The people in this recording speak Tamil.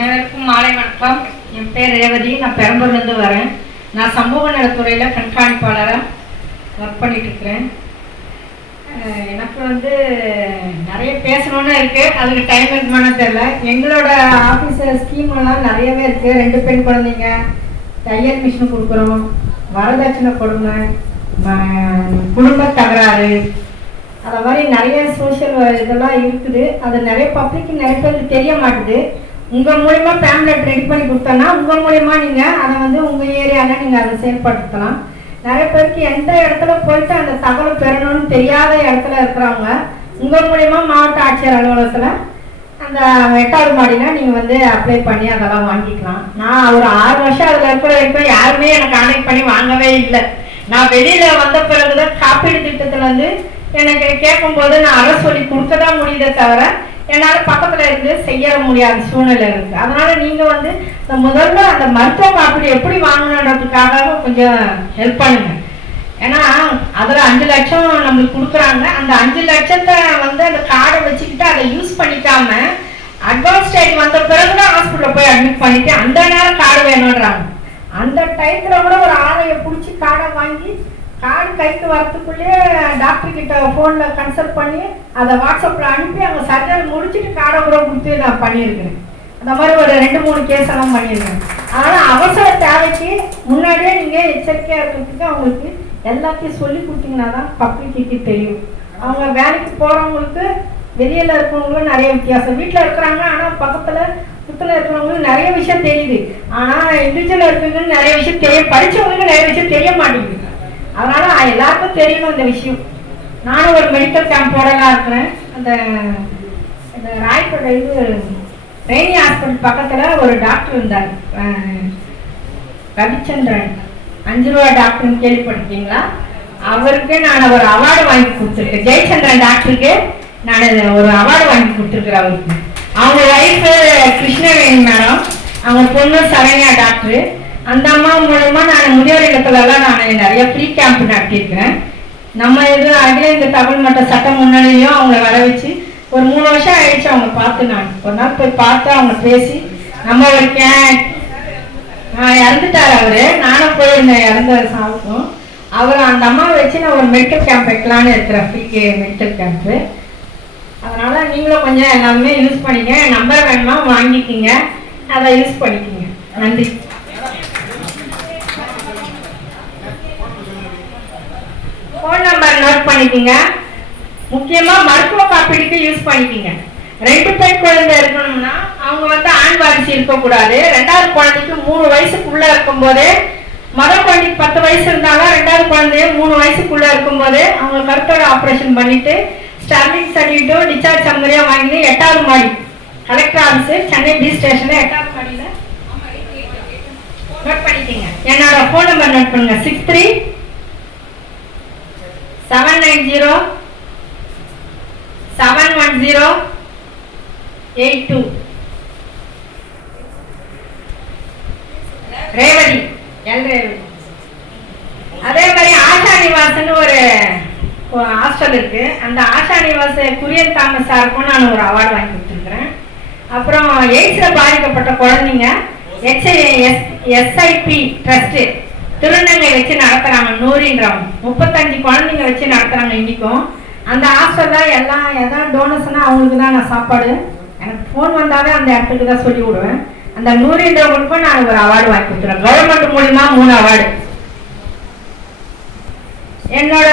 அனைவருக்கும் மாலை வணக்கம். என் பேர் ரேவதி. நான் பெரம்பூர்லேருந்து வரேன். நான் சமூக நலத்துறையில் கண்காணிப்பாளராக ஒர்க் பண்ணிட்டு இருக்கிறேன். எனக்கு நிறைய பேசணும்னு இருக்குது. அதுக்கு டைம் இருக்குமானு தெரியல. எங்களோட ஆஃபீஸில் ஸ்கீம்லாம் நிறையவே இருக்குது. 2 பெண் குழந்தைங்க, தையல் மிஷின் கொடுக்குறோம், வரதட்சணை கொடுமை, குடும்ப தகராறு, அதை மாதிரி நிறைய சோஷியல் இதெல்லாம் இருக்குது. அது நிறைய பப்ளிக்கு நிறைய பேருக்கு தெரிய மாட்டுது. உங்கள் மூலிமா பேம்லெட் ரெடி பண்ணி கொடுத்தோன்னா உங்கள் மூலிமா நீங்கள் அதை உங்கள் ஏரியாவில் நீங்கள் அதை செயல்படுத்தலாம். நிறைய பேருக்கு எந்த இடத்துல போயிட்டு அந்த தகவல் பெறணும்னு தெரியாத இடத்துல இருக்கிறவங்க உங்கள் மூலிமா மாவட்ட ஆட்சியர் அலுவலகத்தில் அந்த 8வது மாடியில் நீங்கள் அப்ளை பண்ணி அதெல்லாம் வாங்கிக்கலாம். நான் ஒரு 6 வருஷம் அதில் இருக்கிற வரைக்கும் யாருமே எனக்கு கான்டெக்ட் பண்ணி வாங்கவே இல்லை. நான் வெளியில் வந்த பிறகுதான் காப்பீடு திட்டத்தில் எனக்கு கேட்கும்போது நான் அதை சொல்லி கொடுக்க தான் முடியுதே தவிர என்னால் பக்கத்தில் இருந்து செய்ய முடியாத சூழ்நிலை இருக்குது. அதனால் நீங்கள் முதல்ல அந்த மருத்துவ காப்பீடு எப்படி வாங்கணுன்றதுக்காக கொஞ்சம் ஹெல்ப் பண்ணுங்க. ஏன்னா அதில் 5 லட்சம் நம்மளுக்கு கொடுக்குறாங்க. அந்த 5 லட்சத்தை அந்த கார்டை வச்சுக்கிட்டு அதை யூஸ் பண்ணிக்காம அட்வான்ஸ் ஸ்டேஜ் வந்த பிறகுதான் ஹாஸ்பிட்டலில் போய் அட்மிட் பண்ணிட்டு அந்த நேரம் கார்டு வேணுன்றாங்க. அந்த டயத்தில் கூட ஒரு ஆளையை பிடிச்சி கார்டை வாங்கி கார்டு கைக்கு வரத்துக்குள்ளேயே டாக்டர் கிட்ட ஃபோனில் கன்சல்ட் பண்ணி அதை வாட்ஸ்அப்பில் அனுப்பி அவங்க சர்ஜரி முடிச்சுட்டு கார்டை கூட கொடுத்து நான் பண்ணியிருக்கிறேன். அந்த மாதிரி ஒரு 2-3 கேஸ் எல்லாம் பண்ணியிருக்கேன். அதனால் அவசர தேவைக்கு முன்னாடியே நீங்கள் எச்சரிக்கையாக இருக்கிறதுக்கு அவங்களுக்கு எல்லாத்தையும் சொல்லி கொடுத்தீங்கன்னா தான் பப்ளிக்கு தெரியும். அவங்க வேலைக்கு போகிறவங்களுக்கு வெளியில் இருக்கிறவங்களும் நிறைய வித்தியாசம். வீட்டில் இருக்கிறாங்க ஆனால் பக்கத்தில் சுற்றில் இருக்கிறவங்களுக்கு நிறைய விஷயம் தெரியுது. ஆனால் இண்டிவிஜுவலாக இருக்கிறவங்களுக்கு நிறைய விஷயம் தெரியும், படித்தவங்களுக்கு நிறைய விஷயம் தெரிய மாட்டேங்குது. அதனால் எல்லாருக்கும் தெரியணும் இந்த விஷயம். நானும் ஒரு மெடிக்கல் கேம்ப் போடலாம் இருக்கிறேன். அந்த ராய்பேட்டை ரெய்னி ஹாஸ்பிட்டல் பக்கத்தில் ஒரு டாக்டர் இருந்தார், ரவிச்சந்திரன், 5 ரூபா டாக்டர்னு கேள்விப்பட்டிருக்கீங்களா? அவருக்கு நான் ஒரு அவார்டு வாங்கி கொடுத்துருக்கேன். ஜெயச்சந்திரன் டாக்டருக்கு நான் ஒரு அவார்டு வாங்கி கொடுத்துருக்குறேன். அவருக்கு அவங்க ஒய்ஃபு கிருஷ்ணவேணி மேடம், அவங்க பொண்ணு சரண்யா டாக்டரு. அந்த அம்மா மூலமா நான் முதியோர் இல்லத்துலலாம் நான் நிறைய ஃப்ரீ கேம்ப் நடத்தியிருக்கிறேன். நம்ம அகில இந்த தமிழ் மட்ட சட்ட முன்னணியிலையும் அவங்கள வர வச்சு ஒரு 3 வருஷம் ஆயிடுச்சு. அவங்க பார்த்து நான் ஒரு நாள் போய் பார்த்து அவங்க பேசி நம்ம இருக்கேன். இறந்துட்டார் அவரு. நானும் போயிருந்தேன் இறந்த சாவுக்கும். அவர் அந்த அம்மாவை வச்சு நான் ஒரு மெடிக்கல் கேம்ப் வைக்கலான்னு இருக்கிறேன், ஃப்ரீ மெடிக்கல் கேம்ப்பு. அதனால நீங்களும் கொஞ்சம் எல்லாமே யூஸ் பண்ணிக்க. நம்பர் வேணுமா வாங்கிக்கிங்க, அதை யூஸ் பண்ணிக்கிங்க. நன்றி. ஃபோன் நம்பர் நோட் பண்ணிக்கோங்க. முக்கியமாக மருத்துவ காப்பீடுக்கு யூஸ் பண்ணிக்கோங்க. 2 பெண் குழந்தை இருக்கணும்னா அவங்க ஆண் வாரிசு இருக்கக்கூடாது. 2வது குழந்தைக்கு 3 வயசுக்குள்ளே இருக்கும்போது, முதல் குழந்தைக்கு 10 வயசு இருந்தாலும் 2வது குழந்தைய 3 வயசுக்குள்ளே இருக்கும்போது அவங்க கருத்தோட ஆப்ரேஷன் பண்ணிட்டு ஸ்டார்டிங் சர்டிஃபிகேட்டும் டிஸ்சார்ஜ் சம்மரியாக வாங்கி 8வது மாடி கலெக்டர் ஆஃபீஸு சென்னை பி ஸ்டேஷனில் 8வது மாடியில் நோட் பண்ணிக்கோங்க. என்னோட ஃபோன் நம்பர் நோட் பண்ணுங்க. 63 790 710 82. ரேவதி, எல் ரேவதி. அதே மாதிரி ஆஷா நிவாஸ்னு ஒரு ஹாஸ்டல் இருக்கு. அந்த ஆஷா நிவாஸ் குரியன் தாமஸ் சாருக்கும் நான் ஒரு அவார்டு வாங்கி கொடுத்துருக்குறேன். அப்புறம் எய்ட்ஸில் பாதிக்கப்பட்ட குழந்தைங்க எஸ்ஐபி ட்ரஸ்ட் திருநங்கை வச்சு நடத்துறாங்க. 35 குழந்தைங்க வச்சு நடத்துறாங்க. இன்னைக்கும் அந்த ஹாஸ்டலில் எல்லாம் எதாவது டோனர்ஸ்னா அவங்களுக்கு தான் நான் சாப்பாடு, எனக்கு ஃபோன் வந்தாவே அந்த இடத்துக்கு தான் சொல்லி விடுவேன். அந்த 100 நான் ஒரு அவார்டு வாங்கி கொடுத்துருவேன். கவர்மெண்ட் மூலிமா 3 அவார்டு. என்னோட